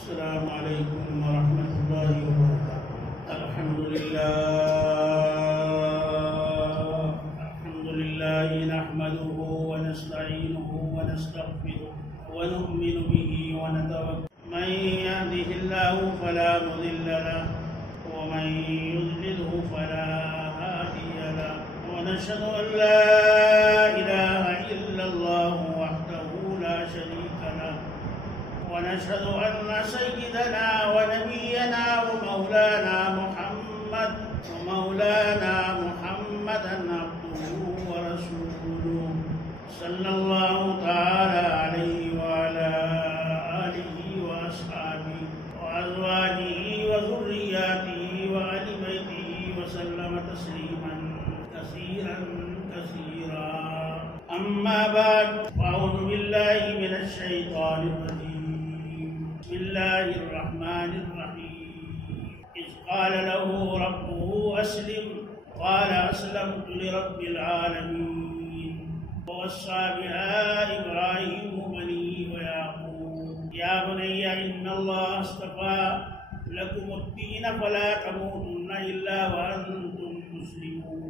السلام عليكم ورحمة الله وبركاته. الحمد لله نحمده ونستعينه ونستغفره ونؤمن به ونتوكل. من يهده الله فلا مضل له ومن يضلله فلا هادي له، ونشهد أن لا إله إلا الله وحده لا شريك له، ونشهد أن سيدنا ونبينا ومولانا محمدا عبده ورسوله صلى الله تعالى عليه وعلى آله وأصحابه وأزواجه وذرياته وآل بيته وسلم تسليما كثيرا كثيرا. أما بعد، فأعوذ بالله من الشيطان الرجيم. بسم الله الرحمن الرحيم. إذ قال له ربه أسلم قال أسلمت لرب العالمين. ووصى بها إبراهيم بنيه ويعقوب يا بني إن الله اصطفى لكم الدين فلا تموتن إلا وأنتم مسلمون.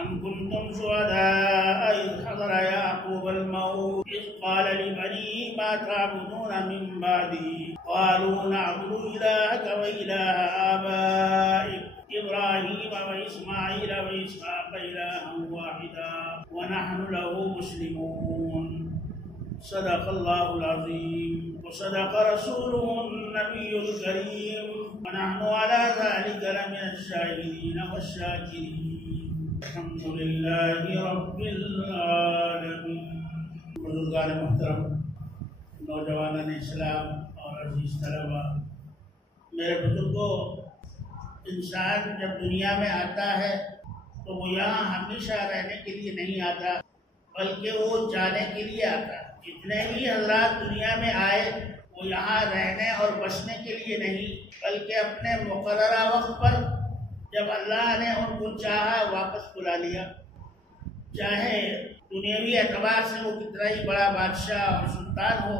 أم كنتم شهداء إذ حضر يعقوب الموت إذ قال لبنيه ما تعبدون من بعدي قالوا نعبد إلهك وإله آبائك إبراهيم وإسماعيل وإسحاق إلها واحدا ونحن له مسلمون. صدق الله العظيم وصدق رسوله النبي الكريم، ونحن على ذلك لمن الشاهدين والشاكرين. الحمد لله رب العالمین. بزرگان محترم، نوجوانان اسلام اور عزیز طلبہ، میرے بزرگوں، انسان جب دنیا میں آتا ہے تو وہ یہاں ہمیشہ رہنے کے لیے نہیں آتا، بلکہ وہ جانے کے لیے آتا ہے. جتنے بھی حضرات دنیا میں آئے وہ یہاں رہنے اور بسنے کے لیے نہیں، بلکہ اپنے مقررہ وقت پر جب اللہ نے ان کو چاہا واپس بلا لیا. چاہے دنیاوی اعتبار سے وہ کتنا ہی بڑا بادشاہ اور سلطان ہو،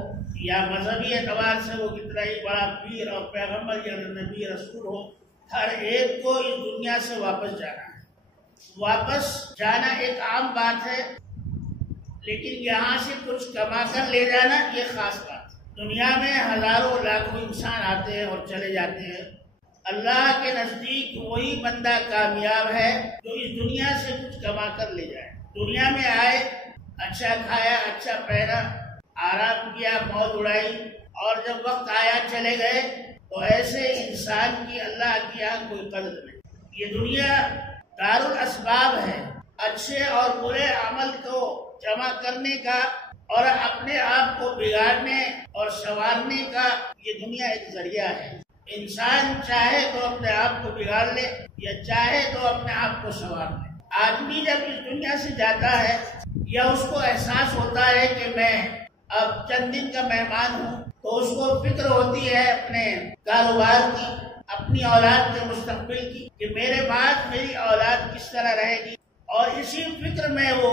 یا مذہبی اعتبار سے وہ کتنا ہی بڑا پیر اور پیغمبر یا نبی رسول ہو، ہر ایک کو اس دنیا سے واپس جانا ہے. واپس جانا ایک عام بات ہے، لیکن یہاں سے کچھ کما کر لے جانا یہ خاص بات ہے. دنیا میں ہزاروں لاکھوں انسان آتے ہیں اور چلے جاتے ہیں. اللہ کے نزدیک وہی بندہ کامیاب ہے جو اس دنیا سے کچھ کما کر لے جائے. دنیا میں آئے، اچھا کھایا، اچھا پہنا، آرام کیا، موج اڑائی، اور جب وقت آیا چلے گئے، تو ایسے انسان کی اللہ کی یہاں کوئی قدر نہیں. یہ دنیا دار الاسباب ہے. اچھے اور برے عمل کو جمع کرنے کا اور اپنے آپ کو بگاڑنے اور سنوارنے کا یہ دنیا ایک ذریعہ ہے. انسان چاہے تو اپنے آپ کو بگاڑ لے یا چاہے تو اپنے آپ کو سنوار لے. آدمی جب اس دنیا سے جاتا ہے یا اس کو احساس ہوتا ہے کہ میں اب چند دن کا مہمان ہوں، تو اس کو فکر ہوتی ہے اپنے کاروبار کی، اپنی اولاد کے مستقبل کی، کہ میرے بعد میری اولاد کس طرح رہے گی، اور اسی فکر میں وہ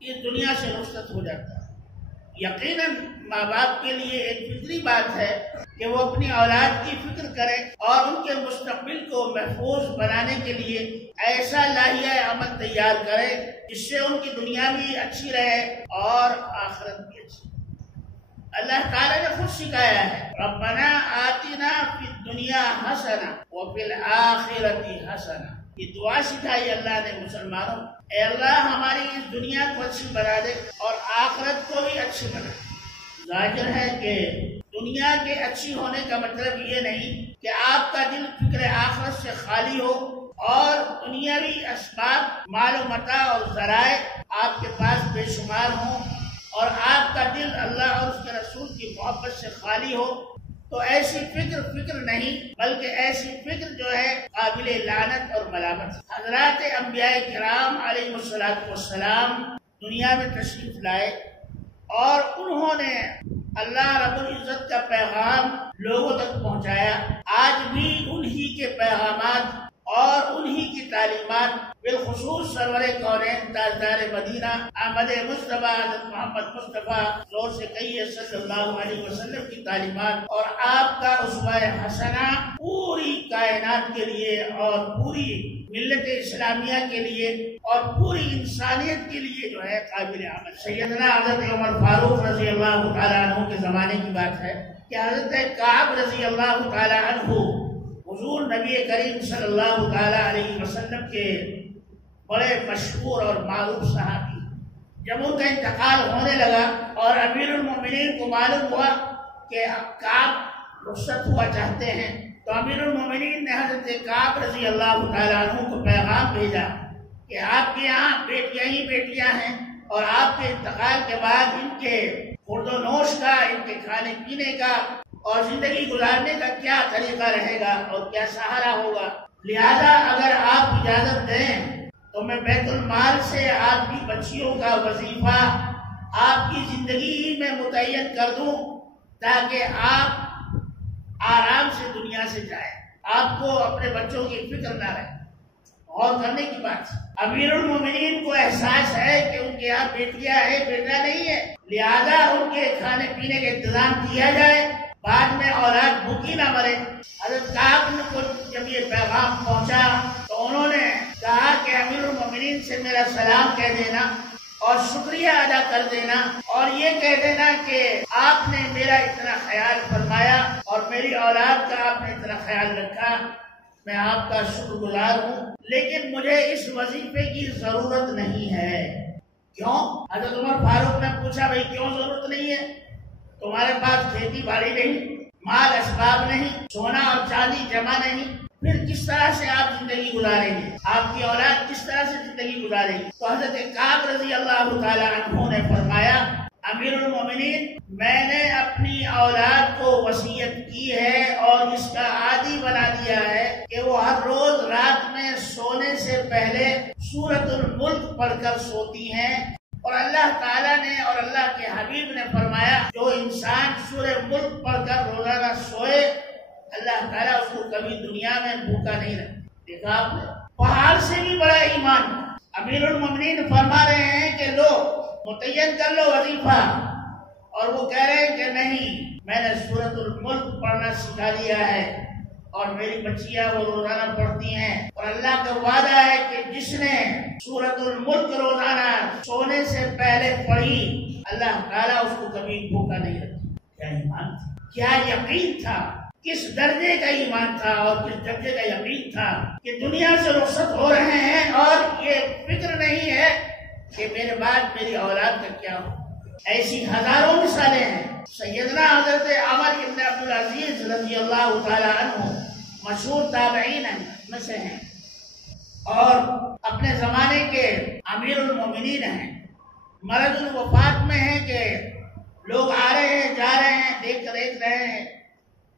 اس دنیا سے رخصت ہو جاتا ہے. یقیناً ماں باپ کے لیے ایک فطری بات ہے کہ وہ اپنی اولاد کی فکر کرے اور ان کے مستقبل کو محفوظ بنانے کے لیے ایسا لاہیہ عمل تیار کرے جس سے ان کی دنیا بھی اچھی رہے اور آخرت بھی اچھی. اللہ تعالیٰ نے خود سکھایا ہے، ربنا آتنا فی الدنیا حسنہ وفی الآخرۃ حسنہ. یہ دعا سکھائی اللہ نے مسلمانوں، اے اللہ ہماری اس دنیا کو اچھی بنا دے اور آخرت کو بھی اچھی بنا دے. ظاہر ہے کہ دنیا کے اچھی ہونے کا مطلب یہ نہیں کہ آپ کا دل فکر آخرت سے خالی ہو اور دنیاوی اسباب، مال و متاع اور ذرائع آپ کے پاس بے شمار ہوں اور آپ کا دل اللہ اور اس کے رسول کی محبت سے خالی ہو. تو ایسی فکر نہیں، بلکہ ایسی فکر جو ہے قابل لعنت اور ملامت. حضرات انبیاء کرام علیہ السلام دنیا میں تشریف لائے اور انہوں نے اللہ رب العزت کا پیغام لوگوں تک پہنچایا. آج بھی انہی کے پیغامات اور انہی کی تعلیمات بالخصوص سرور کونین تاجدار مدینہ احمد مصطفیٰ حضرت محمد مصطفیٰ زور سے کہیے صلی اللہ علیہ وسلم کی تعلیمات اور آپ کا اسوہ حسنہ پوری کائنات کے لیے اور پوری ملت اسلامیہ کے لیے اور پوری انسانیت کے لیے جو ہے قابل عمل۔ سیدنا حضرت عمر فاروق رضی اللہ تعالیٰ عنہ کے زمانے کی بات ہے کہ حضرت کعب رضی اللہ تعالیٰ عنہ حضور نبی کریم صلی اللہ تعالیٰ علیہ وسلم کے بڑے مشہور اور معروف صحابی، جب ان کا انتقال ہونے لگا اور امیر المومنین کو معلوم ہوا کہ کعب رخصت ہوا چاہتے ہیں تو امیر المومنین نے حضرت کعب رضی اللہ تعالیٰ عنہ کو پیغام بھیجا کہ آپ کے یہاں بیٹیاں ہی بیٹیاں ہیں اور آپ کے انتقال کے بعد ان کے خورد و نوش کا، ان کے کھانے پینے کا اور زندگی گزارنے کا کیا طریقہ رہے گا اور کیا سہارا ہوگا، لہذا اگر آپ اجازت دیں تو میں بیت المال سے آپ کی بچیوں کا وظیفہ آپ کی زندگی میں متعین کر دوں تاکہ آپ آرام سے دنیا سے جائیں، آپ کو اپنے بچوں کی فکر نہ رہے۔ اور کرنے کی بات، امیر المومنین کو احساس ہے کہ ان کے یہاں بیٹیاں ہیں، بیٹا نہیں ہے، لہذا ان کے کھانے پینے کا انتظام کیا جائے، بعد میں اولاد بھوکی نہ مرے۔ حضرت کعب کو جب یہ پیغام پہنچا تو انہوں نے کہا کہ امیر المومنین سے میرا سلام کہہ دینا اور شکریہ ادا کر دینا اور یہ کہہ دینا کہ آپ نے میرا اتنا خیال فرمایا اور میری اولاد کا آپ نے اتنا خیال رکھا، میں آپ کا شکر گزار ہوں، لیکن مجھے اس وظیفے کی ضرورت نہیں ہے۔ کیوں؟ حضرت عمر فاروق نے پوچھا بھائی کیوں ضرورت نہیں ہے؟ تمہارے پاس کھیتی باڑی نہیں، مال اسباب نہیں، سونا اور چاندی جمع نہیں، پھر کس طرح سے آپ زندگی گزاریں گے؟ آپ کی اولاد کس طرح سے زندگی گزارے گی؟ تو حضرت کعب رضی اللہ تعالیٰ عنہ نے فرمایا امیر المومنین میں نے اپنی اولاد کو وصیت کی ہے اور اس کا عادی بنا دیا ہے کہ وہ ہر روز رات میں سونے سے پہلے سورۃ الملک پڑھ کر سوتی ہیں، اور اللہ تعالیٰ نے اور اللہ کے حبیب نے فرمایا جو انسان سورہ ملک پڑھ کر روزانہ سوئے اللہ تعالیٰ اس کو کبھی دنیا میں بھوکا نہیں رکھے۔ دیکھا آپ نے، پہاڑ سے بھی بڑا ایمان۔ امیر المومنین فرما رہے ہیں کہ لو متعین کر لو وظیفہ، اور وہ کہہ رہے ہیں کہ نہیں، میں نے سورۃ الملک پڑھنا سکھا دیا ہے اور میری بچیاں وہ روزانہ پڑھتی ہیں، اور اللہ کا وعدہ ہے کہ جس نے سورۃ الملک روزانہ سونے سے پہلے پڑھی اللہ تعالیٰ اس کو کبھی بھوکا نہیں رکھے۔ کیا ایمان تھا، کیا یقین تھا، کس درجے کا ایمان تھا اور کس درجے کا یقین تھا کہ دنیا سے رخصت ہو رہے ہیں اور یہ فکر نہیں ہے کہ میرے بعد میری اولاد کا کیا ہو۔ ایسی ہزاروں مثالیں ہیں۔ سیدنا حضرت عمر بن عبدالعزیز رضی اللہ تعالی عنہ مشہور تابعین میں سے ہیں اور اپنے زمانے کے امیر المومنین ہیں، مرض الوفات میں ہیں کہ لوگ آ رہے ہیں جا رہے ہیں، دیکھ رہے ہیں،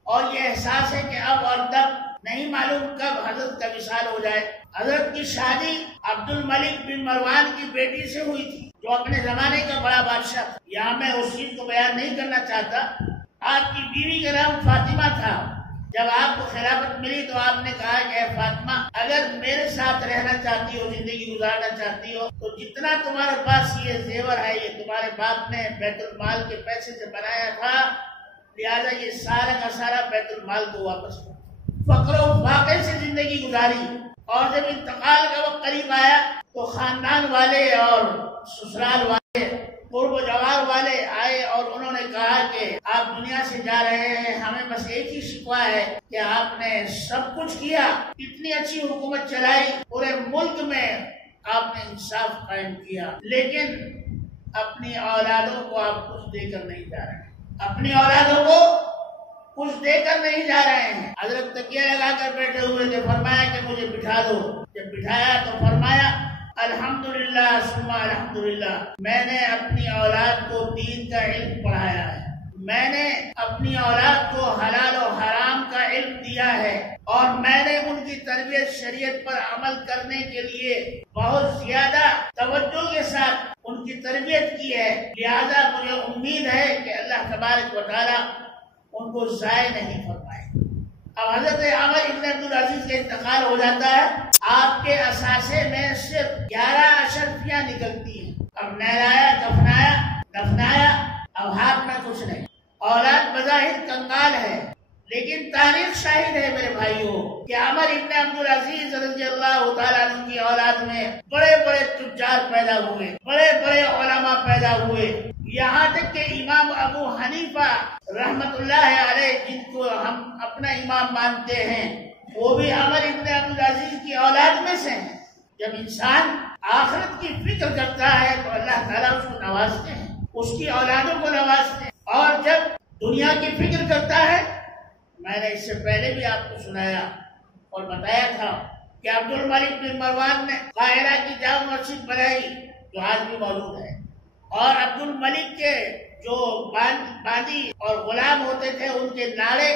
اور یہ احساس ہے کہ اب اور تب نہیں معلوم کب حضرت کا وصال ہو جائے۔ حضرت کی شادی عبد الملک بن مروان کی بیٹی سے ہوئی تھی جو اپنے زمانے کا بڑا بادشاہ تھا۔ یہاں میں اس چیز کو بیان نہیں کرنا چاہتا۔ آپ کی بیوی کا نام فاطمہ تھا۔ جب آپ کو خلافت ملی تو آپ نے کہا کہ اے فاطمہ اگر میرے ساتھ رہنا چاہتی ہو، زندگی گزارنا چاہتی ہو تو جتنا تمہارے پاس یہ زیور ہے یہ تمہارے باپ نے بیت المال کے پیسے سے بنایا تھا، لہذا یہ سارا کا سارا بیت المال کو واپس کرو۔ فقر و فاقے سے زندگی گزاری، اور جب انتقال کا وقت قریب آیا تو خاندان والے اور سسرال والے قرب و جوار والے آئے اور انہوں نے کہا کہ آپ دنیا سے جا رہے ہیں، ہمیں بس ایک ہی شکوہ ہے کہ آپ نے سب کچھ کیا، اتنی اچھی حکومت چلائی، پورے ملک میں آپ نے انصاف قائم کیا، لیکن اپنی اولادوں کو آپ کچھ دے کر نہیں جا رہے ہیں، اپنی اولادوں کو کچھ دے کر نہیں جا رہے ہیں۔ حضرت تکیہ لگا کر بیٹھے ہوئے تھے، فرمایا کہ مجھے بٹھا دو۔ جب بٹھایا تو فرمایا الحمدللہ ثم الحمدللہ، میں نے اپنی اولاد کو دین کا علم پڑھایا ہے، میں نے اپنی اولاد کو حلال و حرام کا علم دیا ہے، اور میں نے ان کی تربیت شریعت پر عمل کرنے کے لیے بہت زیادہ توجہ کے ساتھ ان کی تربیت کی ہے، لہذا مجھے امید ہے کہ اللہ تبارک و تعالی ان کو ضائع نہیں فرمائے۔ اب حضرت عمر ابن عبدالعزیز کا انتقال ہو جاتا ہے، آپ کے اثاثے میں صرف 11 اشرفیاں نکلتی ہیں۔ اب نہلایا دفنایا، اب ہاتھ میں کچھ نہیں، اولاد بظاہر کنگال ہے، لیکن تاریخ شاہد ہے میرے بھائیوں کہ عمر ابن عبدالعزیز رضی اللہ تعالیٰ عنہ کی اولاد میں بڑے بڑے تجار پیدا ہوئے، بڑے بڑے علماء پیدا ہوئے، یہاں تک کہ امام ابو حنیفہ رحمت اللہ علیہ، جن کو ہم اپنا امام مانتے ہیں، وہ بھی عمر ابن عبدالعزیز کی اولاد میں سے ہیں۔ جب انسان آخرت کی فکر کرتا ہے تو اللہ تعالیٰ اس کو نوازتے ہیں، اس کی اولادوں کو نوازتے ہیں، اور جب دنیا کی فکر کرتا ہے، میں نے اس سے پہلے بھی آپ کو سنایا اور بتایا تھا کہ عبد الملک بن مروان نے قاہرہ کی جامع مسجد بنائی جو آج بھی موجود ہے، اور عبد الملک کے جو باندی اور غلام ہوتے تھے ان کے ناڑے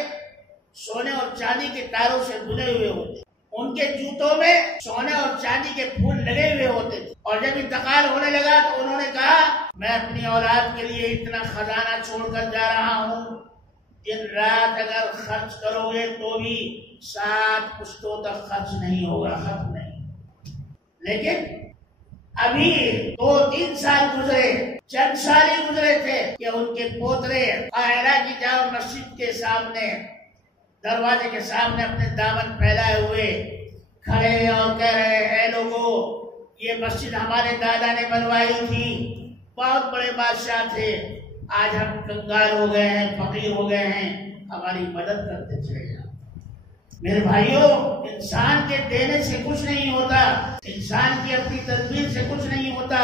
سونے اور چاندی کے تاروں سے بنے ہوئے ہوتے، ان کے جوتوں میں سونے اور چاندی کے پھول لگے ہوئے ہوتے تھے، اور جب انتقال ہونے لگا تو انہوں نے کہا میں اپنی اولاد کے لیے اتنا خزانہ چھوڑ کر جا رہا ہوں، دن رات اگر خرچ کرو گے تو بھی 7 پشتوں تک خرچ نہیں ہوگا، ختم نہیں۔ لیکن ابھی 2-3 سال گزرے، چند سال ہی گزرے تھے کہ ان کے پوترے قاہرہ کی جامع مسجد کے سامنے، دروازے کے سامنے اپنے دامن پھیلائے ہوئے کھڑے اور کہہ رہے اے لوگوں، یہ مسجد ہمارے دادا نے بنوائی تھی، بہت بڑے بادشاہ تھے، آج ہم کنگال ہو گئے ہیں، فقیر ہو گئے ہیں، ہماری مدد کرتے چلے جاؤ۔ میرے بھائیوں، انسان کے دینے سے کچھ نہیں ہوتا، انسان کی اپنی تدبیر سے کچھ نہیں ہوتا،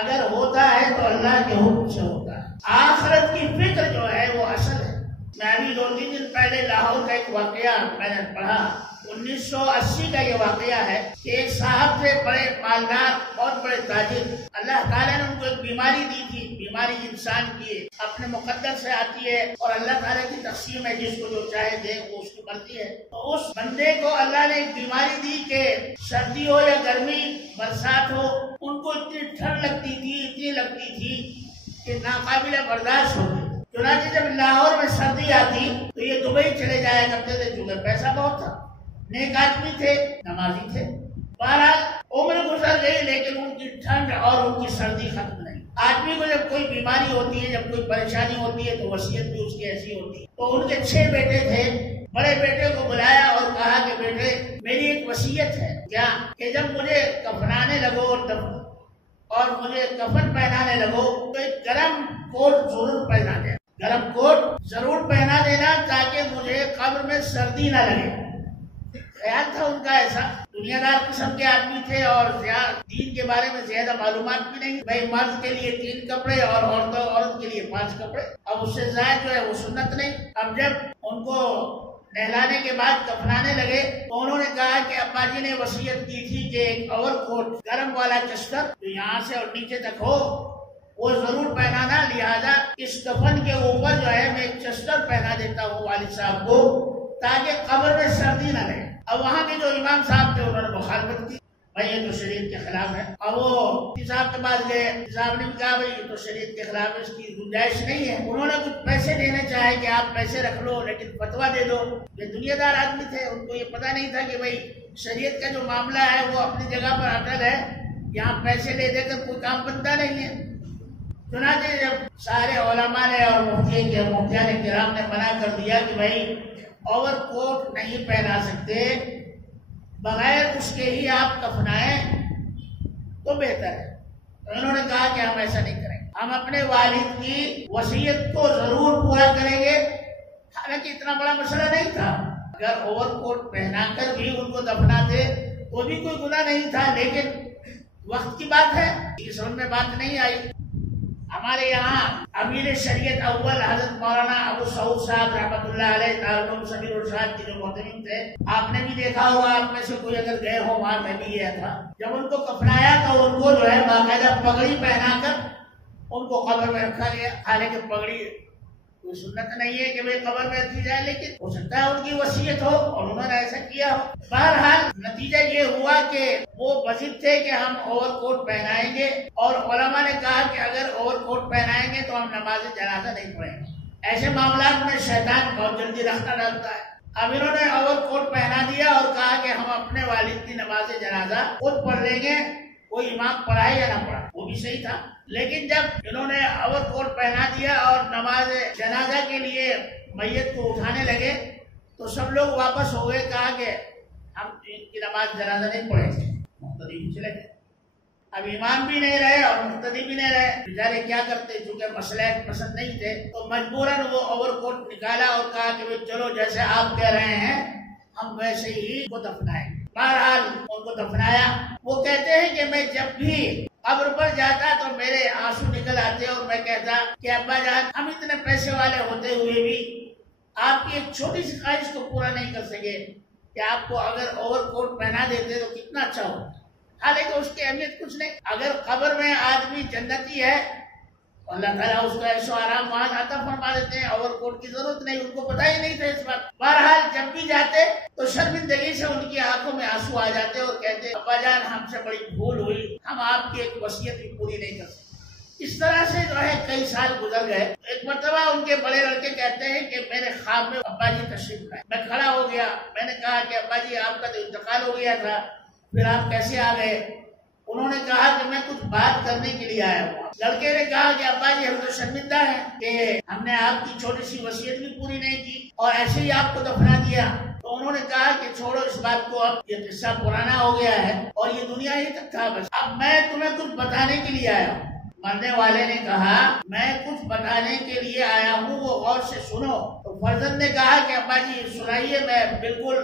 اگر ہوتا ہے تو اللہ کے حکم سے ہوتا ہے۔ آخرت کی فکر جو ہے وہ اصل ہے۔ میں ابھی 2-3 دن پہلے لاہور کا ایک واقعہ میں نے پڑھا، 1980 کا یہ واقعہ ہے کہ ایک صاحب تھے، بڑے مالدار، بہت بڑے تاجر، اللہ تعالیٰ نے ان کو ایک بیماری دی تھی، بیماری انسان کی اپنے مقدر سے آتی ہے اور اللہ تعالیٰ کی تقسیم ہے، جس کو جو چاہے دے وہ اس کی مرضی ہے۔ تو اس بندے کو اللہ نے ایک بیماری دی کہ سردی ہو یا گرمی، برسات ہو، ان کو اتنی ٹھنڈ لگتی تھی کہ ناقابل برداشت ہو گئی۔ چنانچہ جب لاہور میں سردی آتی تو یہ دبئی چلے جایا کرتے تھے، چونکہ پیسہ بہت تھا، نیک آدمی تھے، نمازی تھے۔ بہرحال عمر گزر گئی لیکن ان کی ٹھنڈ اور ان کی سردی ختم نہیں۔ آدمی کو جب کوئی بیماری ہوتی ہے، جب کوئی پریشانی ہوتی ہے تو وصیت بھی اس کی ایسی ہوتی ہے۔ تو ان کے 6 بیٹے تھے، بڑے بیٹے کو بلایا اور کہا کہ بیٹے میری ایک وصیت ہے، کیا کہ جب مجھے کفنانے لگو اور مجھے کفن پہنانے لگو تو ایک گرم کوٹ ضرور پہنا دینا، گرم کوٹ ضرور پہنا دینا تاکہ مجھے قبر میں سردی نہ لگے۔ خیال تھا ان کا ایسا، دنیا دار قسم کے آدمی تھے اور دین کے بارے میں زیادہ معلومات بھی نہیں، بھائی مرد کے لیے 3 کپڑے اور عورت کے لیے 5 کپڑے، اب اس سے زائد جو ہے وہ سنت نہیں۔ اب جب ان کو نہلانے کے بعد کفنانے لگے تو انہوں نے کہا کہ ابا جی نے وصیت کی تھی کہ ایک اوور کوٹ گرم والا چشتر جو یہاں سے اور نیچے تک ہو وہ ضرور پہنانا، لہذا اس کفن کے اوپر جو ہے میں ایک چشتر پہنا دیتا ہوں والد صاحب کو تاکہ قبر میں سردی نہ لگے۔ اب وہاں کے جو امام صاحب تھے انہوں نے مخالفت کی، بھائی یہ تو شریعت کے خلاف ہے۔ اب وہ مفتی صاحب کے پاس گئے، مفتی صاحب نے بھی کہا بھائی یہ تو شریعت کے خلاف ہے، اس کی گنجائش نہیں ہے۔ انہوں نے کچھ پیسے دینے چاہے کہ آپ پیسے رکھ لو لیکن فتویٰ دے دو۔ یہ دنیا دار آدمی تھے، ان کو یہ پتہ نہیں تھا کہ بھائی شریعت کا جو معاملہ ہے وہ اپنی جگہ پر اٹل ہے، یہاں پیسے لے دے کر کوئی کام بنتا نہیں ہے۔ چنانچہ جب سارے علماء نے اور مفتیان کرام نے منع کر دیا کہ بھائی اوور کوٹ نہیں پہنا سکتے، بغیر اس کے ہی آپ کفنائیں تو بہتر ہے، تو انہوں نے کہا کہ ہم ایسا نہیں کریں گے، ہم اپنے والد کی وصیت کو ضرور پورا کریں گے۔ حالانکہ اتنا بڑا مسئلہ نہیں تھا، اگر اوور کوٹ پہنا کر بھی ان کو دفناتے تو بھی کوئی گناہ نہیں تھا، لیکن وقت کی بات ہے، اس سمجھ میں بات نہیں آئی۔ ہمارے یہاں امیر شریعت اول حضرت مولانا ابو سعود صاحب رحمۃ اللہ علیہ دارالعلوم سمیر الرشاد کے جو محترم تھے، آپ نے بھی دیکھا ہوگا، آپ میں سے کوئی اگر گئے ہو وہاں، میں بھی گیا تھا، جب ان کو کفنایا تو ان کو جو ہے باقاعدہ پگڑی پہنا کر ان کو قبر میں رکھا گیا۔ حالانکہ پگڑی کوئی سنت نہیں ہے کہ بھائی قبر میں رکھی جائے، لیکن ہو سکتا ہے ان کی وصیت ہو اور انہوں نے ایسا کیا ہو۔ بہرحال نتیجہ یہ ہوا کہ وہ بضد تھے کہ ہم اوور کوٹ پہنائیں گے، اور علماء نے کہا کہ اگر اوور کوٹ پہنائیں گے تو ہم نماز جنازہ نہیں پڑھیں گے۔ ایسے معاملات میں شیطان بہت جلدی رختہ ڈالتا ہے، اب انہوں نے اوور کوٹ پہنا دیا اور کہا کہ ہم اپنے والد کی نماز جنازہ خود پڑھ لیں گے، کوئی امام پڑھائے یا نہ پڑھائے، وہ بھی صحیح تھا۔ لیکن جب انہوں نے اوور کوٹ پہنا دیا اور نماز جنازہ کے لیے میت کو اٹھانے لگے تو سب لوگ واپس ہو گئے، کہا کہ ہم ان کی نماز جنازہ نہیں پڑھیں گے، مقتدی بھی چلے گئے۔ اب امام بھی نہیں رہے اور مقتدی بھی نہیں رہے، بیچارے کیا کرتے، چونکہ مسئلہ پسند نہیں تھے تو مجبوراً وہ اوور کوٹ نکالا اور کہا کہ چلو جیسے آپ کہہ رہے ہیں ہم ویسے ہی کو دفنائیں۔ بہرحال ان کو دفنایا۔ وہ کہتے ہیں کہ میں جب بھی قبر پر جاتا تو میرے آنسو نکل آتے اور میں کہتا کہ ابا جان ہم اتنے پیسے والے ہوتے ہوئے بھی آپ کی ایک چھوٹی سی خواہش کو پورا نہیں کر سکے کہ آپ کو اگر اوور کوٹ پہنا دیتے تو کتنا اچھا ہوتا۔ حالانکہ اس کی اہمیت کچھ نہیں۔ اگر قبر میں آدمی جنتی ہے اللہ تعالیٰ اس کو ایسو آرام وہاں عطا فرما دیتے ہیں، اوور کوٹ کی ضرورت نہیں، ان کو پتہ ہی نہیں تھا اس بات۔ بہرحال جب بھی جاتے تو شرمندگی سے ان کی آنکھوں میں آنسو آ جاتے اور کہتے ابا جان ہم سے بڑی بھول ہوئی، ہم آپ کی ایک وصیت بھی پوری نہیں کر سکتے۔ اس طرح سے جو ہے کئی سال گزر گئے۔ ایک مرتبہ ان کے بڑے لڑکے کہتے ہیں کہ میرے خواب میں ابا جی تشریف لائے، میں کھڑا ہو گیا، میں نے کہا کہ ابا جی آپ کا تو انتقال ہو گیا تھا، پھر آپ کیسے آ گئے؟ انہوں نے کہا کہ میں کچھ بات کرنے کے لیے آیا ہوں۔ لڑکے نے کہا کہ ابا جی ہم تو شرمندہ ہیں کہ ہم نے آپ کی چھوٹی سی وصیت بھی پوری نہیں کی اور ایسے ہی آپ کو دفنا دیا۔ تو انہوں نے کہا کہ چھوڑو اس بات کو، اب یہ قصہ پرانا ہو گیا ہے اور یہ دنیا ہی تک تھا، بس اب میں تمہیں کچھ بتانے کے لیے آیا ہوں۔ مرنے والے نے کہا میں کچھ بتانے کے لیے آیا ہوں، وہ غور سے سنو۔ تو فرزند نے کہا کہ ابا جی سنائیے، میں بالکل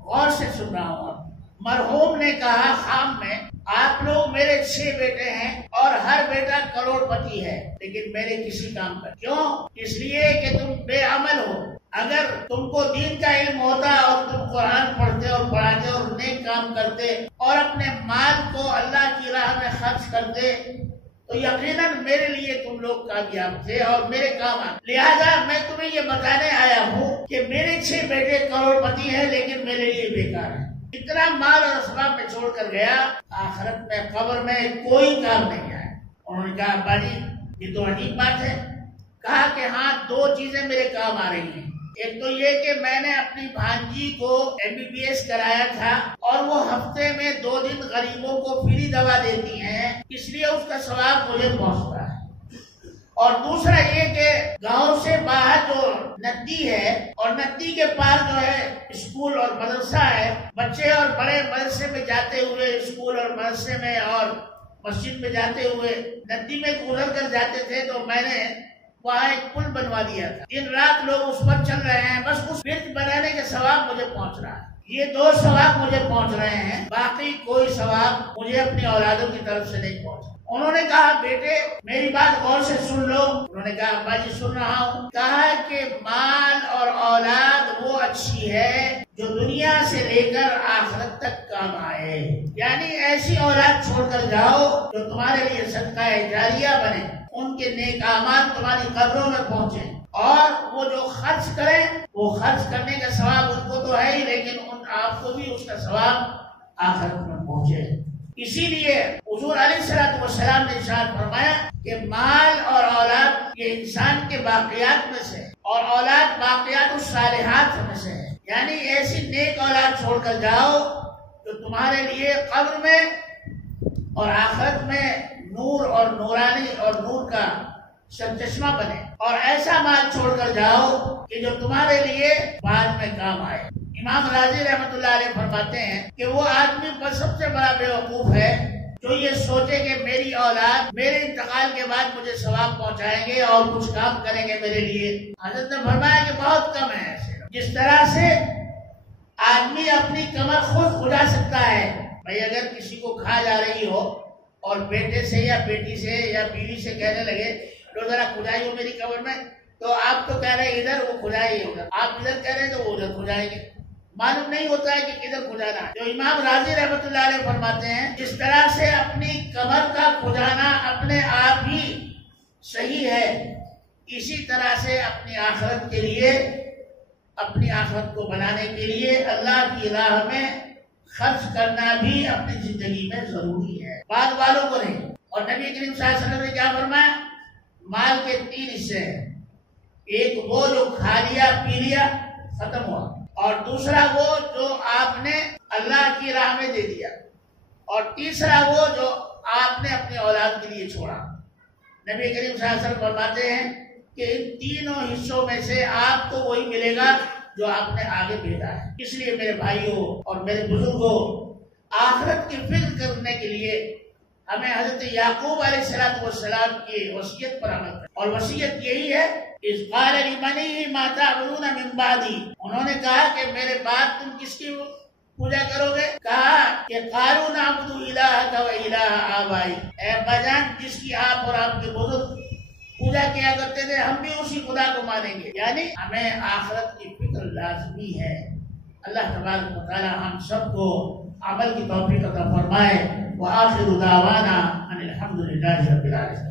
غور سے سن رہا ہوں۔ مرحوم نے کہا خام میں آپ لوگ میرے 6 بیٹے ہیں اور ہر بیٹا کروڑ پتی ہے، لیکن میرے کسی کام پر کیوں؟ اس لیے کہ تم بے عمل ہو۔ اگر تم کو دین کا علم ہوتا اور تم قرآن پڑھتے اور پڑھاتے اور نیک کام کرتے اور اپنے مال کو اللہ کی راہ میں خرچ کرتے تو یقیناً میرے لیے تم لوگ کامیاب تھے اور میرے کام آتے۔ لہذا میں تمہیں یہ بتانے آیا ہوں کہ میرے 6 بیٹے کروڑ پتی ہیں لیکن میرے لیے بیکار ہیں۔ اتنا مال اور اسباب میں چھوڑ کر گیا، آخرت میں قبر میں کوئی کام نہیں آیا۔ انہوں نے کہا ابا جی یہ تو عجیب بات ہے۔ کہا کہ ہاں 2 چیزیں میرے کام آ رہی ہیں۔ ایک تو یہ کہ میں نے اپنی بھانجی کو MBBS کرایا تھا اور وہ ہفتے میں 2 دن غریبوں کو فری دوا دیتی ہیں، اس لیے اس کا ثواب مجھے پہنچتا ہے۔ اور دوسرا یہ کہ گاؤں سے باہر جو ندی ہے اور ندی کے پار جو ہے اسکول اور مدرسہ ہے، بچے اور بڑے مدرسے میں جاتے ہوئے، اسکول اور مدرسے میں اور مسجد میں جاتے ہوئے ندی میں گزر کر جاتے تھے، تو میں نے وہاں ایک پل بنوا دیا تھا۔ دن رات لوگ اس پر چل رہے ہیں، بس اس برج بنانے کے ثواب مجھے پہنچ رہا ہے۔ یہ 2 ثواب مجھے پہنچ رہے ہیں، باقی کوئی ثواب مجھے اپنی اولادوں کی طرف سے نہیں پہنچا۔ انہوں نے کہا بیٹے میری بات غور سے سن لو۔ انہوں نے کہا ابا جی سن رہا ہوں۔ کہا کہ مال اور اولاد وہ اچھی ہے جو دنیا سے لے کر آخرت تک کام آئے، یعنی ایسی اولاد چھوڑ کر جاؤ جو تمہارے لیے صدقہ جاریہ بنے، ان کے نیک اعمال تمہاری قبروں میں پہنچے، اور وہ جو خرچ کریں وہ خرچ کرنے کا ثواب ان کو تو ہے ہی، لیکن آپ کو بھی اس کا ثواب آخرت میں پہنچے۔ اسی لیے حضور علیہ السلام نے ارشاد فرمایا کہ مال اور اولاد یہ انسان کے باقیات میں سے، اور اولاد باقیات الصالحات میں سے ہے، یعنی ایسی نیک اولاد چھوڑ کر جاؤ جو تمہارے لیے قبر میں اور آخرت میں نور اور نورانی اور نور کا سرچشمہ بنے، اور ایسا مال چھوڑ کر جاؤ کہ جو تمہارے لیے بعد میں کام آئے۔ امام راضی رحمۃ اللہ علیہ فرماتے ہیں کہ وہ آدمی پر سب سے بڑا بیوقوف ہے جو یہ سوچے کہ میری اولاد میرے انتقال کے بعد مجھے ثواب پہنچائیں گے اور کچھ کام کریں گے میرے لیے۔ حضرت نے فرمایا کہ بہت کم ہے ایسے۔ جس طرح سے آدمی اپنی کمر خود کھجا سکتا ہے، بھائی اگر کسی کو کھا جا رہی ہو اور بیٹے سے یا بیٹی سے یا بیوی سے کہنے لگے لو ذرا کھجائی ہو میری کمر میں، تو آپ تو کہہ رہے ہیں ادھر، وہ کھجائے ہوگا، آپ ادھر کہہ رہے ہیں تو وہ ادھر کھجائیں گے، معلوم نہیں ہوتا ہے کہ کدھر کھجانا ہے۔ جو امام راضی رحمۃ اللہ علیہ فرماتے ہیں جس طرح سے اپنی کمر کا کھجانا اپنے آپ ہی صحیح ہے، اسی طرح سے اپنی آخرت کے لیے، اپنی آخرت کو بنانے کے لیے اللہ کی راہ میں خرچ کرنا بھی اپنی زندگی میں ضروری ہے، بعد والوں کو نہیں۔ اور نبی کریم صلی اللہ علیہ وسلم نے کیا فرمایا؟ مال کے 3 حصے ہیں، ایک وہ جو کھا لیا پی لیا ختم ہوا، اور دوسرا وہ جو آپ نے اللہ کی راہ میں دے دیا، اور تیسرا وہ جو آپ نے اپنی اولاد کے لیے چھوڑا۔ نبی کریم صلی اللہ علیہ وسلم فرماتے ہیں کہ ان تینوں حصوں میں سے آپ کو وہی ملے گا جو آپ نے آگے بھیجا ہے۔ اس لیے میرے بھائیوں اور میرے بزرگوں، آخرت کی فکر کرنے کے لیے ہمیں حضرت یعقوب علیہ السلام کی وصیت پر عمل کرنا، اور وصیت یہی ہے، اذ قال لبنیہ ما تعبدون من بعدی، انہوں نے کہا کہ میرے بعد تم کس کی پوجا کرو گے؟ کہا کہ قالوا نعبد الہک و الہ آبائی، اے بجان جس کی آپ اور آپ کے بزرگ پوجا کیا کرتے تھے ہم بھی اسی خدا کو مانیں گے۔ یعنی ہمیں آخرت کی فکر لازمی ہے۔ اللہ تبارک و تعالی ہم سب کو عمل کی توفیق عطا فرمائے۔ وآخر دعوانا ان الحمد للہ رب العالمین۔